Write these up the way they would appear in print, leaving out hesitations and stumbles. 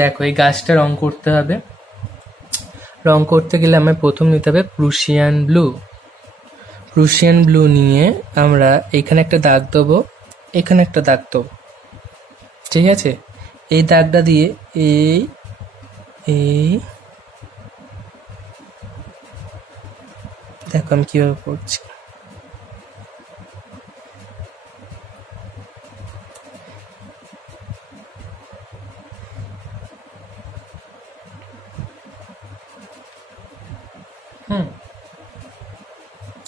দেখো এই গাছটা রং করতে হবে। রং করতে গেলে আমার প্রথম নিতে হবে প্রুশিয়ান ব্লু। প্রুশিয়ান ব্লু নিয়ে আমরা এখানে একটা দাগ দেবো, এখানে একটা দাগ দেবো, ঠিক আছে? এই দাগটা দিয়ে এই এই দেখো আমি কিভাবে করছি।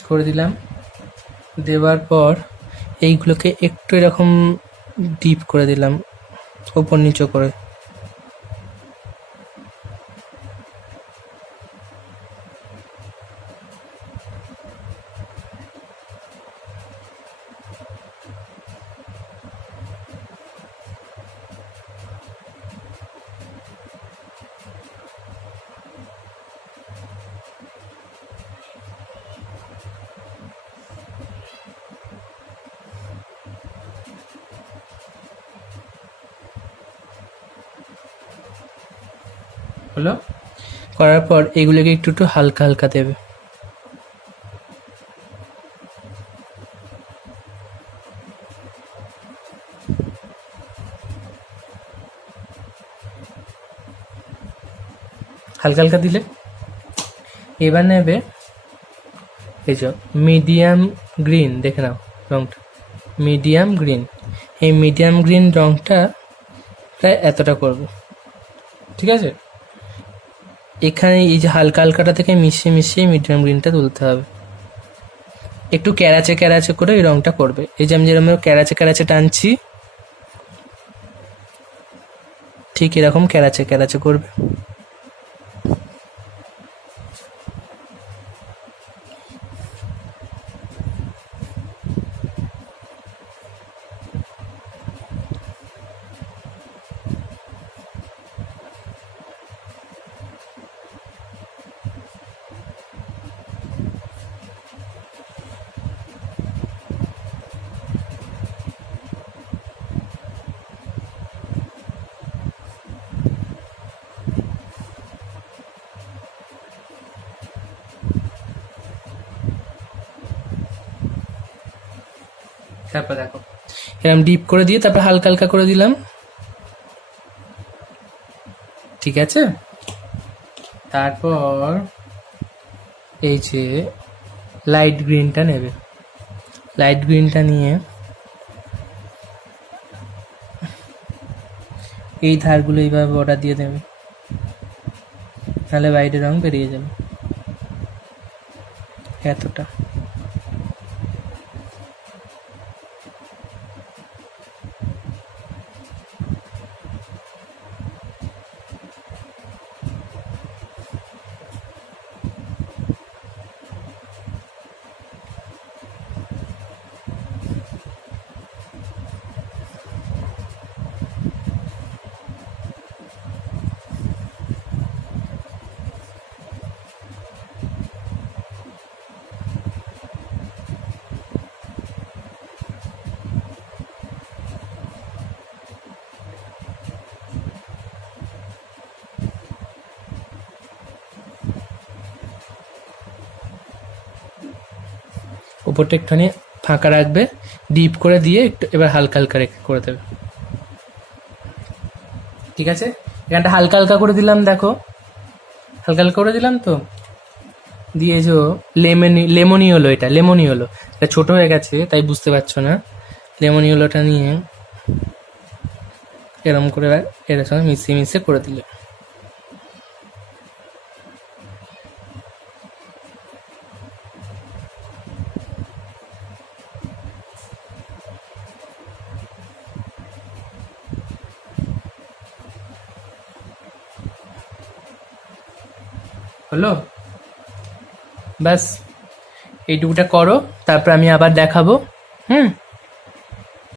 করে দিলাম। দেওয়ার পর এইগুলোকে একটু এরকম ডিপ করে দিলাম, ওপর নিচে করে। হলো? করার পর এগুলোকে একটু একটু হালকা হালকা দেবে। হালকা হালকা দিলে এবার নেবে এই যে মিডিয়াম গ্রিন, দেখে নাও রংটা মিডিয়াম গ্রিন। এই মিডিয়াম গ্রিন রংটা প্রায় এতটা করবে, ঠিক আছে? এখানে এই যে হালকা হালকাটা থেকে মিশিয়ে মিশিয়ে মিডিয়াম গ্রিনটা তুলতে হবে। একটু ক্যারাচে ক্যারাচে করে এই রংটা করবে। এই যে আমি যেরকম ক্যারাচে ক্যারাচে টানছি, ঠিক এরকম ক্যারাচে ক্যারাচে করবে। তারপর দেখো এরকম ডিপ করে দিয়ে তারপর হালকা হালকা করে দিলাম, ঠিক আছে? তারপর এই যে লাইট গ্রিনটা নেবে। লাইট গ্রিনটা নিয়ে এই ধারগুলো এইভাবে বর্ডার দিয়ে দেবে, তাহলে বাইরের রং বেরিয়ে যাবে এতটা। উপরটা একটুখানি ফাঁকা রাখবে, ডিপ করে দিয়ে একটু এবার হালকা হালকা রেখে করে দেবে, ঠিক আছে? এখানটা হালকা হালকা করে দিলাম, দেখো হালকা হালকা করে দিলাম তো। দিয়ে যে লেমনি হলো, এটা লেমনি হলো, এটা ছোট হয়ে গেছে তাই বুঝতে পারছো না। লেমনি হলোটা নিয়ে এরম করে এর সঙ্গে মিশিয়ে মিশিয়ে করে দিলে হলো। ব্যাস এইটুকুটা করো, তারপর আমি আবার দেখাবো।